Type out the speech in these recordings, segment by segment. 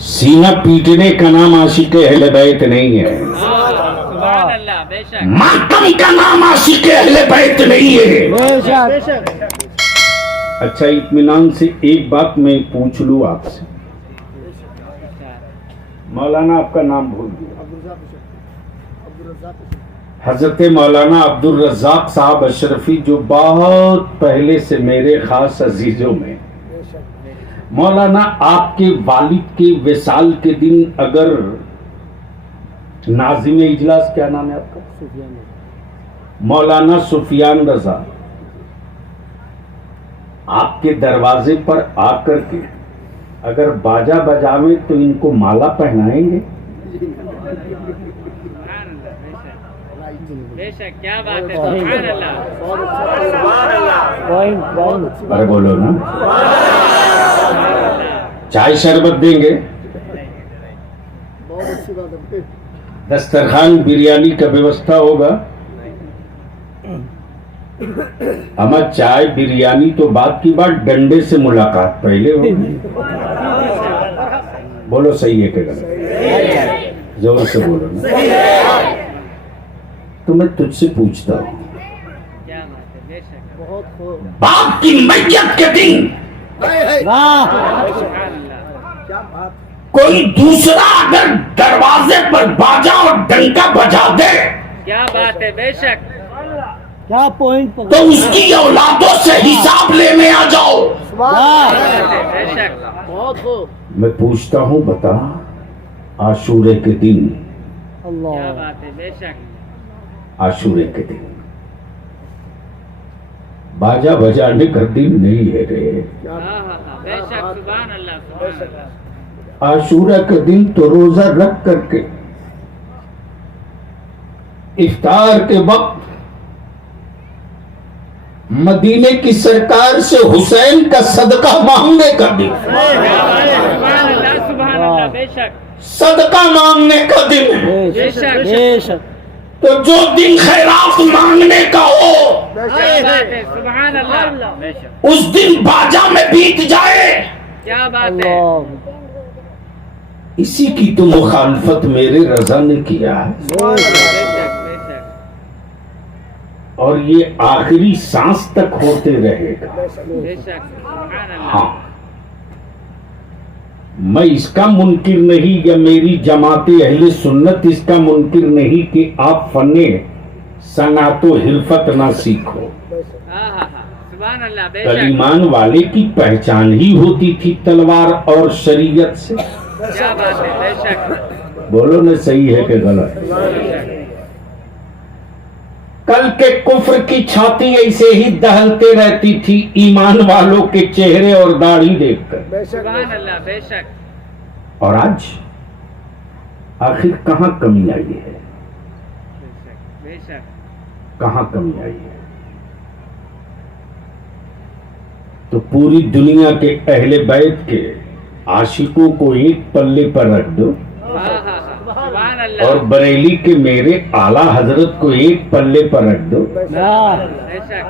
सीना पीटने का नाम आशिक अहले बैत नहीं है, सुभान अल्लाह, बेशक मातम का नाम आशिक अहले बैत नहीं है। बेशक। अच्छा, इत्मीनान से एक बात मैं पूछ लूं आपसे, मौलाना आपका नाम भूल गया, हजरत मौलाना अब्दुल रज़्ज़ाक़ साहब अशरफी, जो बहुत पहले से मेरे खास अजीजों में, मौलाना आपके वालिद के विसाल के दिन अगर नाज़िम इजलास, क्या नाम है आपका, मौलाना सुफियान रजा, आपके दरवाजे पर आकर के अगर बाजा बजावे तो इनको माला पहनाएंगे? बेशक, क्या बात है, सुभान अल्लाह, अरे बोलो ना, चाय शरबत देंगे, दस्तरखान बिरयानी का व्यवस्था होगा। अमा चाय बिरयानी तो बात की बात, डंडे से मुलाकात पहले होगी। बोलो सही है कि गलत? जोर से बोलो ना। तो मैं तुझसे पूछता हूँ, क्या बात है, बेशक, बाप की मैयत के दिन सुभान अल्लाह, कोई दूसरा अगर दरवाजे पर बाजा और डंका बजा दे क्या बात है, बेशक, क्या पॉइंट तो उसकी औलादों से हिसाब लेने आ जाओ। बेशक, मैं पूछता हूँ, बता, आशूरे के दिन, क्या अल्लाह बात है, बेशक, आशूरे के दिन बाजा बजाने का दिन नहीं है रे। बेशक, सुभान अल्लाह, सुभान अल्लाह, आशूरा का दिन तो रोजा रख करके इफ्तार के वक्त मदीने की सरकार से हुसैन का सदका मांगने का दिन, सुभान अल्लाह, सुभान अल्लाह, बेशक, सदका मांगने का दिन है। बेशक बेशक। तो जो दिन खैरात मांगने का हो, क्या बात है, सुभान अल्लाह, बेशक, उस दिन बाजा में बीत जाए, क्या बात है, अल्लाह इसी की तो मुखालफत मेरे रजा ने किया है, बेशक, बेशक, और ये आखिरी सांस तक होते रहेगा। बेशक, सुभान अल्लाह, हाँ, मैं इसका मुनकिर नहीं, या मेरी जमाते अहले सुन्नत इसका मुनकिर नहीं कि आप फने सनातो हिरफत ना सीखो। सुभान अल्लाह, बेशक, कलीमान वाले की पहचान ही होती थी तलवार और शरीयत से। क्या बात है, बेशक, बोलो ना, सही है कि गलत? कल के कुफ्र की छाती ऐसे ही दहलते रहती थी ईमान वालों के चेहरे और दाढ़ी देखकर। सुभान अल्लाह, बेशक, और आज आखिर कहां कमी आई है? बेशक, बेशक, कहां कमी आई है? तो पूरी दुनिया के अहले बैत के आशिकों को एक पल्ले पर रख दो, सुभान अल्लाह, और बरेली के मेरे आला हजरत को एक पल्ले पर रख दो, बेशक,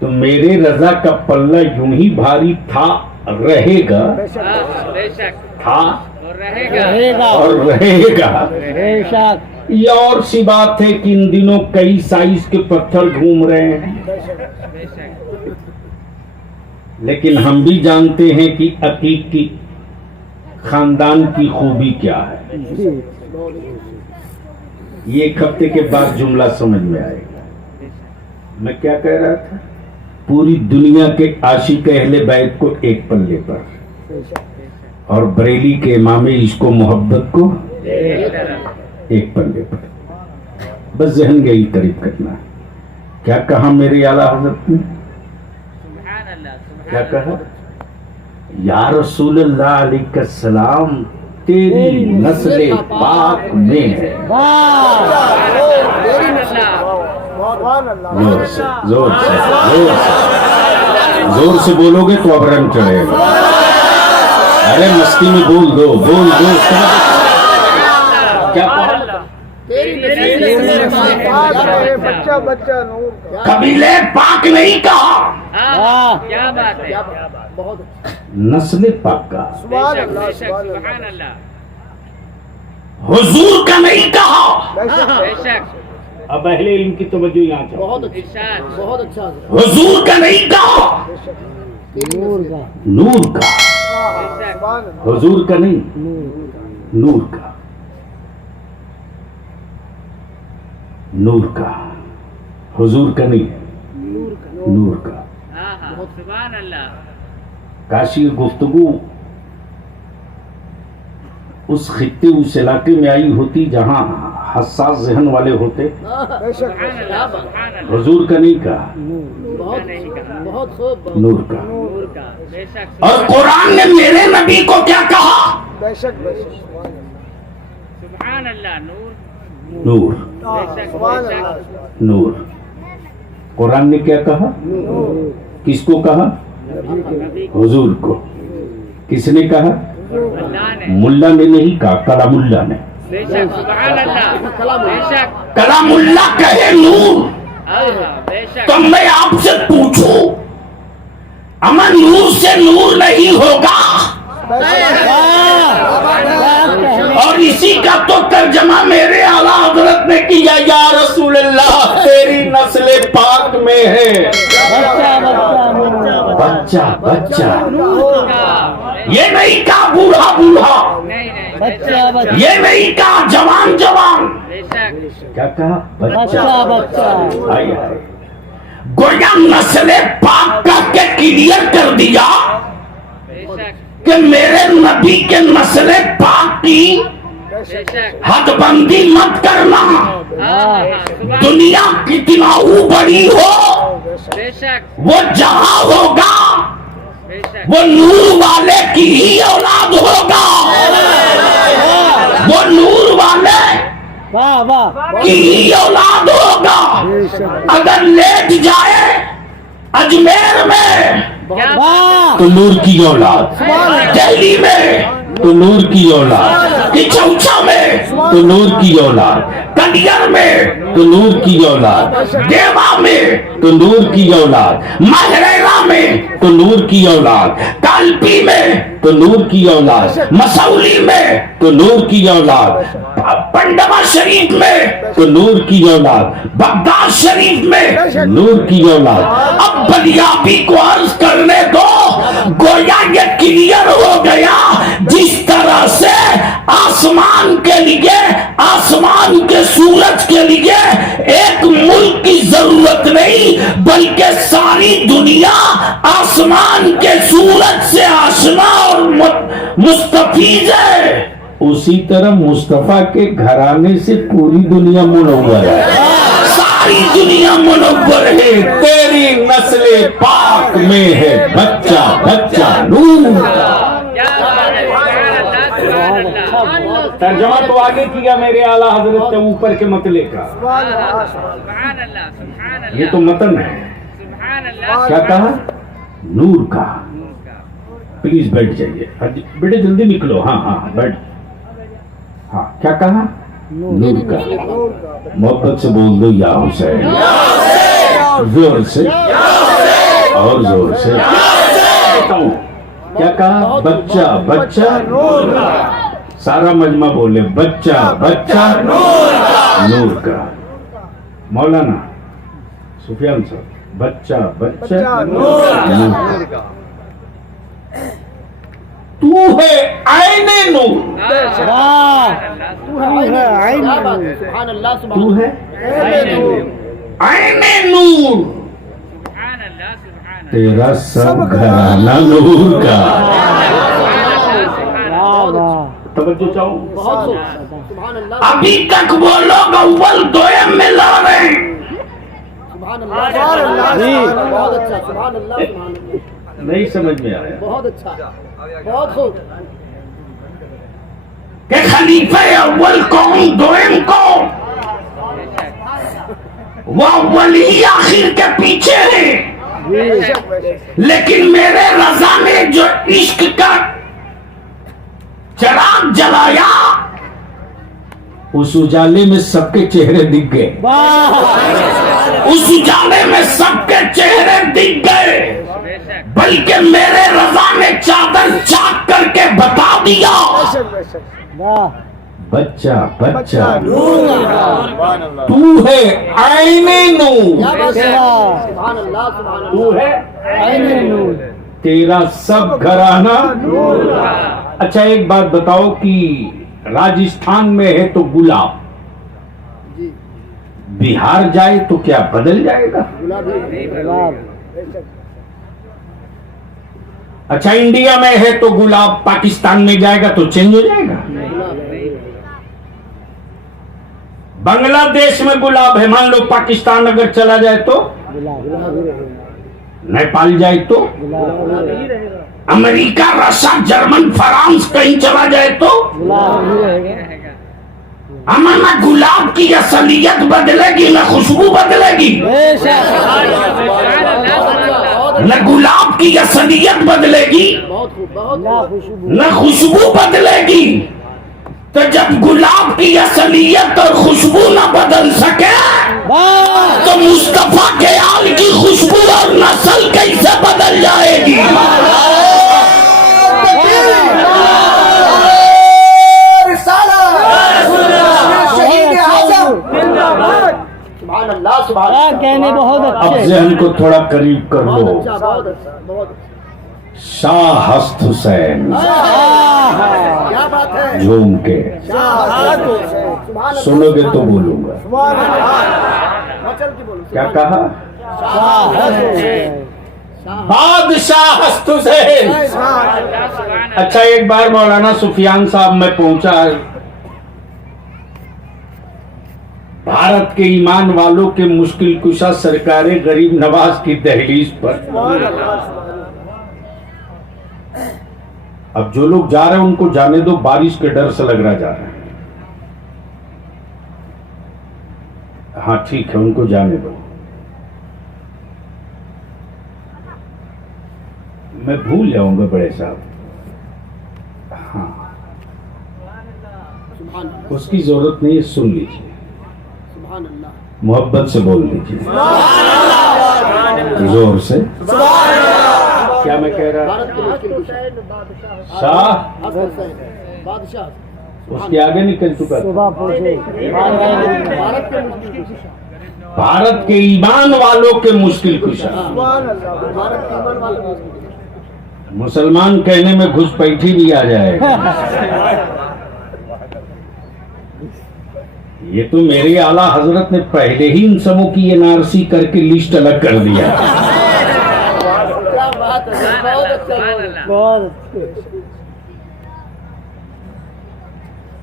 तो मेरे रजा का पल्ला यूं ही भारी था, रहेगा, बेशक, था और रहेगा, रहेगा और रहेगा। बेशक ये और सी बात है कि इन दिनों कई साइज के पत्थर घूम रहे हैं, बेशक, लेकिन हम भी जानते हैं कि अकीक की खानदान की खूबी क्या है। ये एक हफ्ते के बाद जुमला समझ में आएगा। मैं क्या कह रहा था? पूरी दुनिया के आशिक अहले बैत को एक पल्ले पर, और बरेली के इमामे इसको मोहब्बत को एक पल्ले पर। बस जहन यही करीब करना है। क्या कहा मेरे आला हजरत ने? सुभान अल्लाह, क्या सुभान कहा? या रसूलल्लाह अलैहिस्सलाम, तेरी नस्ल पाक में है। जोर से जोर से जोर से जोर से बोलोगे तो अब रंग चढ़ेगा। अरे मस्ती में बोल दो, बोल दो। क्या कहा? बच्चा नूर कबीले पाक नहीं कहा, क्या बात है, नस्ल पाक का, बेशक बेशक सुभान अल्लाह हुजूर का नहीं कहा। बेशक अब अहले इल्म की तवज्जो यहाँ चाहो। इरशाद हुजूर का नहीं कहा, नूर का नूर का। बेशक हुजूर का नहीं, नूर का, नूर का। हुजूर का नहीं, नूर का। हाँ हाँ सुभान अल्लाह काशी गुफ्तगू उस खित्ते उस इलाके में आई होती जहां हसास जहन वाले होते। सुभान अल्लाह सुभान अल्लाह हुजूर का नहीं कहा, नहीं कहा नूर का। नूर का बेशक और कुरान ने मेरे नबी को क्या कहा? सुभान अल्लाह नूर नूर, बेशक बेशक नूर। कुरान ने क्या कहा? किसको कहा? नबी हुजूर को। किसने कहा? अल्लाह ने मुल्ला ने नहीं कहा, कलामुल्ला ने। बेशक सुभान अल्लाह बेशक कलामुल्ला कहे नूर। हाँ हाँ बेशक तो मैं आपसे पूछूं, अमन नूर से नूर नहीं होगा? और इसी का तो तर्जमा मेरे आला हजरत ने किया, या रसूल अल्लाह तेरी नस्ल पाक में है बच्चा बच्चा। ये नहीं कहा बूढ़ा बूढ़ा, नहीं नहीं बच्चा बच्चा ये नहीं कहा जवान जवान, बेशक क्या कहा? बच्चा बच्चा आइए आइए। गोया नस्ल पाक का के क्लियर कर दिया बेशक कि मेरे नबी के नस्ल पाक की बेशक हदबंदी मत करना। हाँ हाँ सुभान दुनिया कितना बड़ी हो, बेशक वो जहां होगा बेशक वो नूर वाले की ही औलाद होगा। वो नूर वाले वाह वाह की ही औलाद होगा। अगर लेट जाए अजमेर में क्या वाह तो नूर की औलाद, दिल्ली में तो नूर की औलाद, चौचा में तो नूर की औलाद, कलियर में तो नूर की औलाद, देवा में तो नूर की औलाद, महरेरा में तो नूर की औलाद, कालपी में तो नूर की औलाद, मसौली में तो नूर की औलाद, पंडवा शरीफ में तो नूर की औलाद, बगदाद शरीफ में नूर की औलाद। अब बलियाबी को अर्ज करने दो, गोया ये क्लियर हो गया। जिस तरह से आसमान के लिए, आसमान के सूरज के लिए एक मुल्क की जरूरत नहीं, बल्कि सारी दुनिया आसमान के सूरज से आशना और मुस्तफीज है, उसी तरह मुस्तफा के घराने से पूरी दुनिया मुनव्वर है। सारी दुनिया मुनव्वर है, तेरी नस्ल पाक में है बच्चा बच्चा नूर। क्या बात है सुभान अल्लाह सुभान अल्लाह तर्जमा तो आगे किया मेरे आला हजरत के ऊपर के मतले का। सुभान अल्लाह सुभान अल्लाह ये तो मतन है। सुभान अल्लाह क्या कहा? नूर का। प्लीज बैठ जाइए, बेटे जल्दी निकलो। हाँ हाँ बैठ। हाँ क्या कहा? नूर का। मोहब्बत से बोल दो या हुसैन, जोर से और जोर से। बताऊं क्या कहा? बच्चा बच्चा नूर का। सारा मजमा बोले बच्चा बच्चा नूर का। मौलाना सुफियान साहब, बच्चा बच्चा नूर का। तू है आईने नूर, वाह तू है आईने नूर, सुभान अल्लाह सुभान तेरा सब घराना नूर का। वाह वाह तवज्जो चाहो। सुभान अल्लाह अभी तक वो लोग अव्वल दोयम में लड़ रहे हैं। जी नहीं समझ में आया बहुत अच्छा बहुत खूब कि खलीफे अव्वल कौन दोयम कौन, वो अव्वल ही आखिर के पीछे है। लेकिन मेरे रजा ने जो इश्क का चिराग जलाया, उस उजाले में सबके चेहरे दिख गए। वाह उस उजाले में सबके चेहरे दिख गए। بلکہ میرے رضا نے چادر چاک کر کے بتا دیا واہ بچہ بچہ تو ہے عین نور، سبحان اللہ سبحان تو ہے عین نور تیرا سب گھرانہ۔ اچھا ایک بات بتاؤ کہ راجستھان میں ہے تو گلاب، بہار جائے تو کیا بدل جائے گا؟ گلاب اچھا انڈیا میں ہے تو گلاب، پاکستان میں جائے گا تو چینج ہو جائے گا؟ بنگلہ دیش میں گلاب ہے، مان لو پاکستان اگر چلا جائے تو، نیپال جائے تو، امریکہ رشیا جرمن فرانس کہیں چلا جائے تو، اما نہ گلاب کی اصلیت بدلے گی نہ خوشبو بدلے گی، نہ گلاب کی اصلیت بدلے گی نہ خوشبو بدلے گی۔ تو جب گلاب کی اصلیت اور خوشبو نہ بدل سکے تو مصطفیٰ کے آل کی خوشبو اور نسل کیسے بدل جائے گی؟ سبحان اللہ سبحان اللہ کہنے بہت اب اچھے ذہن کو تھوڑا قریب کر بہت لو۔ اچھا بہت اچھا بہت اچھا شاہ ہست حسین کیا بات ہے جھوم کے سبحان سنو گے تو بولوں گا۔ کیا کہا؟ بادشاہ ہست حسین۔ اچھا ایک بار مولانا سفیان صاحب میں پہنچا بھارت کے ایمان والوں کے مشکل کشا سرکار غریب نواز کی دہلیز پر۔ اب جو لوگ جا رہے ہیں ان کو جانے دو، بارش کے ڈر سے لگ رہا جا رہا ہے۔ ہاں ٹھیک ہے ان کو جانے دو، میں بھول جاؤں گا بڑے صاحب۔ ہاں اس کی ضرورت نہیں ہے، سن لیجیے، محبت سے بول دیجیے، زور سے۔ کیا میں کہہ رہا؟ شاہ بادشاہ اس کے آگے نکل چکا تھا۔ بھارت کے ایمان والوں کے مشکل کشا۔ مسلمان کہنے میں گھس پیٹھی بھی آ جائے گا۔ یہ تو میرے اعلیٰ حضرت نے پہلے ہی ان سبوں کی این آر سی کر کے لسٹ الگ کر دیا۔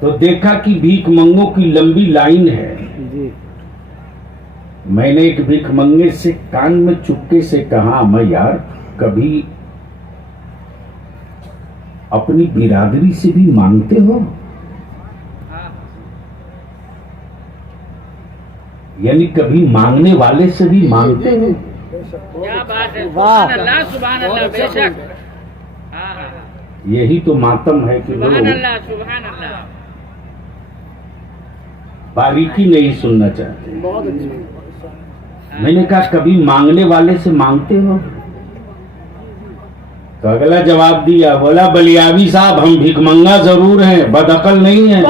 تو دیکھا کہ بھیک منگوں کی لمبی لائن ہے۔ میں نے ایک بھیک منگے سے کان میں چپکے سے کہا، میں یار کبھی اپنی برادری سے بھی مانگتے ہو؟ یعنی کبھی مانگنے والے سے بھی مانگتے ہو؟ کیا بات ہے، سبحان اللہ سبحان اللہ، بے شک، یہی تو ماتم ہے کہ سبحان لوگ اللہ سبحان اللہ۔ باریکی نہیں سننا چاہتے۔ میں نے کہا کبھی مانگنے والے سے مانگتے ہو؟ تو اگلا جواب دیا، بولا بلیاوی صاحب ہم بھیک منگا ضرور ہیں، بدعقل نہیں ہیں۔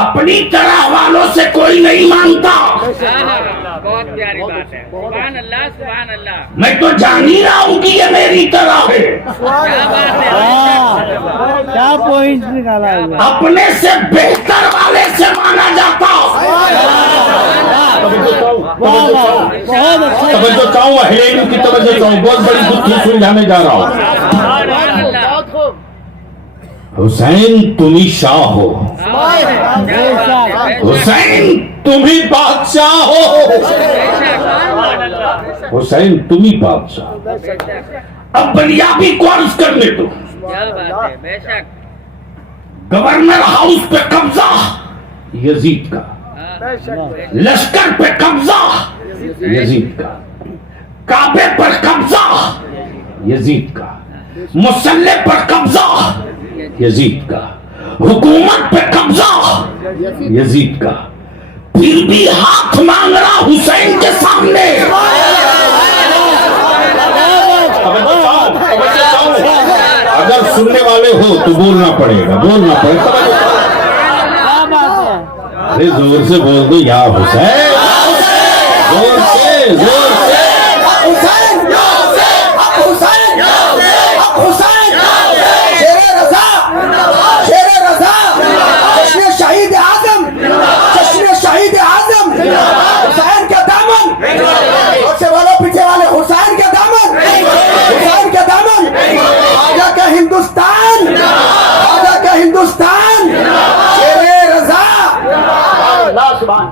اپنی طرح والوں سے کوئی نہیں مانگتا۔ بہت پیاری بات ہے، سبحان اللہ سبحان اللہ۔ میں تو جان ہی رہا ہوں کہ یہ میری طرح ہے۔ کیا بات ہے، کیا پوائنٹ نکالا ہے اپنے سے بہتر والے سے مانا جاتا۔ بہت اچھے توجہ چاہوں، اہلیوں کی توجہ چاہوں، بہت بڑی گتھی سلجھانے جا رہا ہوں۔ حسین تم ہی شاہ ہو، حسین تم ہی بادشاہ ہو، حسین تم ہی بادشاہ۔ اب بلیابی کو عرض کرنے دو، کیا بات ہے، بے شک، گورنر ہاؤس پہ قبضہ یزید کا، لشکر پہ قبضہ یزید کا، کعبے پر قبضہ یزید کا، مسلح پر قبضہ یزید کا، حکومت پہ قبضہ یزید کا، پھر بھی ہاتھ مانگ رہا حسین کے سامنے. اگر سننے والے ہو تو بولنا پڑے گا, بولنا پڑے گا. ارے زور سے بول دو یا حسین, زور سے, زور سے. شہید اعظم, جشن شہید اعظم, حسین کا دامن, سے والوں پیچھے والے, حسین کا دامن, حسین کا دامن, آجا کا ہندوستان, آجا کا ہندوستان, شیر رضا.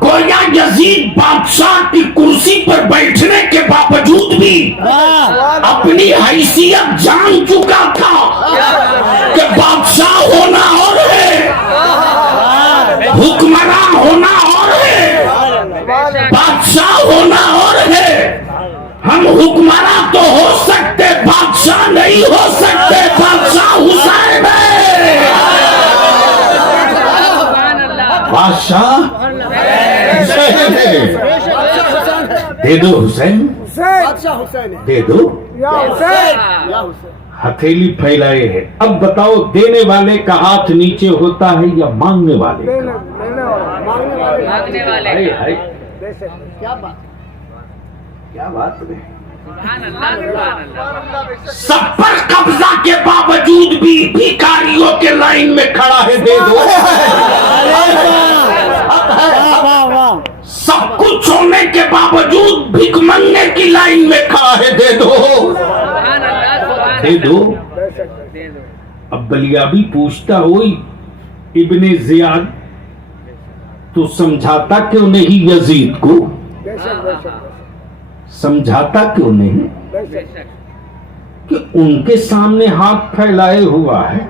گویا یزید بادشاہ کی کرسی پر بیٹھنے کے باوجود بھی اپنی حیثیت جان چکا تھا کہ بادشاہ ہونا اور ہے, حکمراں ہونا اور ہے, بادشاہ ہونا اور ہے. ہم حکمراں تو ہو سکتے, بادشاہ نہیں ہو سکتے. بادشاہ حسین ہے, بادشاہ حسین ہے. دے دو حسین, دے دو. ہتھیلی پھیلائے ہے. اب بتاؤ دینے والے کا ہاتھ نیچے ہوتا ہے یا مانگنے والے کا؟ مانگنے والے. کیا بات ہے. سبحان اللہ, سبحان اللہ. سب پر قبضہ کے باوجود بھی بھیکاریوں کے لائن میں کھڑا ہے, دے دو. سب کچھ ہونے کے باوجود بھیک مانگنے کی لائن میں کھڑا ہے, دے دو, سبحان اللہ, سبحان دے دو. دے دو. اب بلیابی پوچھتا ہوئی ابن زیاد, تو سمجھاتا کیوں نہیں یزید کو, سمجھاتا کیوں نہیں بے شک. کہ ان کے سامنے ہاتھ پھیلائے ہوا ہے,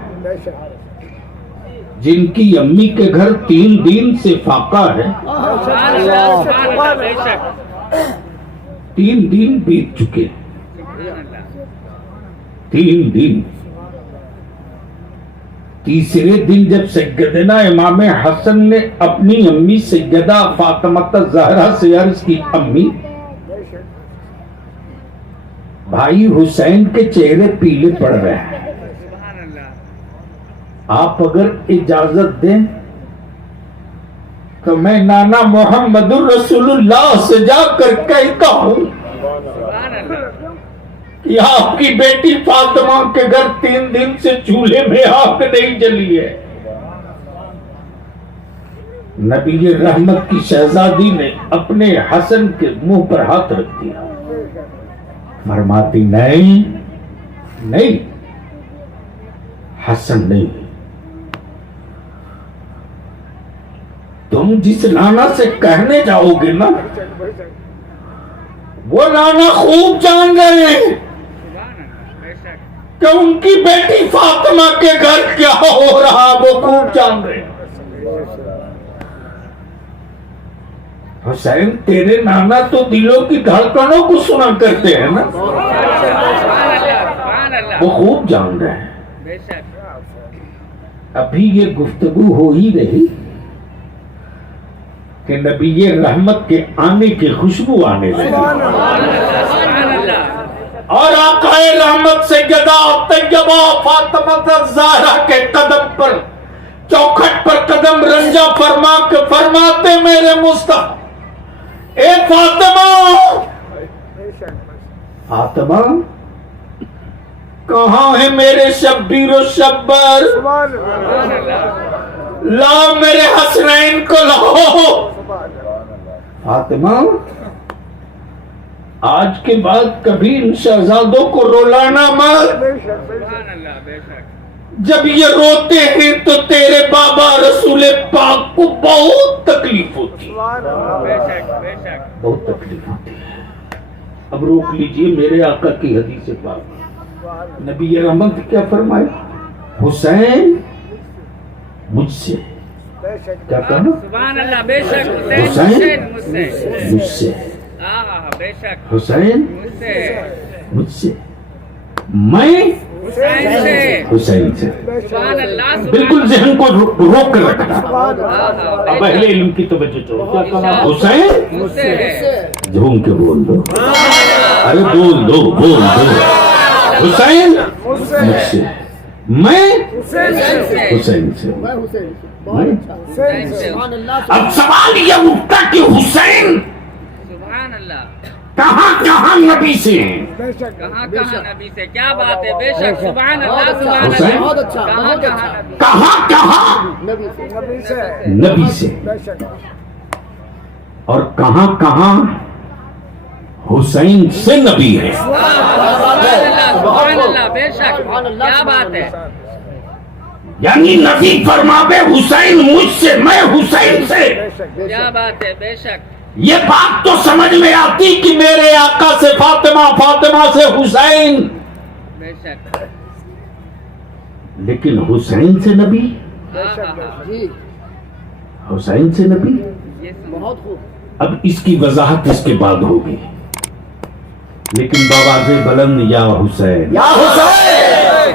جن کی امی کے گھر 3 دن سے فاقہ ہے. سبحان اللہ, سبحان اللہ, بے شک. 3 دن بیت چکے, سبحان اللہ. 3 دن. تیسرے دن جب سیدنا امام حسن نے اپنی امی سیدہ فاطمہ الزہرا سے عرض کی, امی بھائی حسین کے چہرے پیلے پڑ رہے ہیں, سبحان اللہ. آپ اگر اجازت دیں تو میں نانا محمد الرسول اللہ سے جا کر کہتا ہوں سبحان اللہ. کہ آپ کی بیٹی فاطمہ کے گھر 3 دن سے چولہے میں آگ نہیں جلی ہے. نبی رحمت کی شہزادی نے اپنے حسن کے منہ پر ہاتھ رکھ دیا, فرماتی نہیں نہیں, حسن نہیں. تم جس نانا سے کہنے جاؤ گے نا, وہ نانا خوب جان گئے ہیں سبحان اللہ, بے شک. کہ ان کی بیٹی فاطمہ کے گھر کیا ہو رہا, وہ خوب جان رہے ہیں. حسین تیرے نانا تو دلوں کی دھڑکنوں کو سنا کرتے ہیں نا, سبحان اللہ, سبحان اللہ, وہ خوب جان رہے ہیں. بے شک. ابھی یہ گفتگو ہو ہی رہی کہ نبی رحمت کے آنے کی خوشبو آنے لگی, سبحان اللہ. اور آقا رحمت سیدہ طیبہ فاطمہ الزہرا کے قدم پر, چوکھٹ پر قدم رنجا فرما کے فرماتے, میرے مصطفیٰ اے فاطمہ, فاطمہ کہاں ہے میرے شبیر و شبر, لاؤ میرے حسنین کو لاؤ. فاطمہ آج کے بعد کبھی ان شہزادوں کو رولانا مت, سبحان اللہ, بے شک. جب یہ روتے ہیں تو تیرے بابا رسول پاک کو بہت تکلیف ہوتی ہے, بے شک, بے شک. بہت تکلیف ہوتی ہے. اب روک لیجئے میرے آقا کی حدیث پاک. نبی رحمت کیا فرمائے, حسین مجھ سے, کیا کہنا, سبحان اللہ, بے شک. حسین مجھ سے, مجھ سے, بے شک. حسین مجھ سے, مجھ سے, میں حسین سے, حسین سے. سبحان اللہ بالکل ذہن کو روک کر رکھنا. اب اہل علم کی توجہ چاہو. حسین جھوم کے بول دو. ارے بول دو. حسین مجھ سے, میں حسین سے. اب سوال یہ اٹھتا کہ حسین سبحان اللہ کہاں نبی سے ہیں. کہاں نبی سے, کیا بات ہے, بے شک سبحان اللہ سبحان حسین اللہ. کہاں نبی سے, اور کہاں حسین سے نبی ہے. سبحان اللہ بے شک, کیا بات ہے. یعنی نبی فرماوے حسین مجھ سے, میں حسین سے. کیا بات ہے, بے شک. یہ بات تو سمجھ میں آتی کہ میرے آقا سے فاطمہ, فاطمہ سے حسین, بے شک. لیکن حسین سے نبی, حسین سے نبی. بہت خوب. اب اس کی وضاحت اس کے بعد ہوگی, لیکن بآواز بلند یا حسین, یا حسین,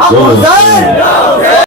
اب حسین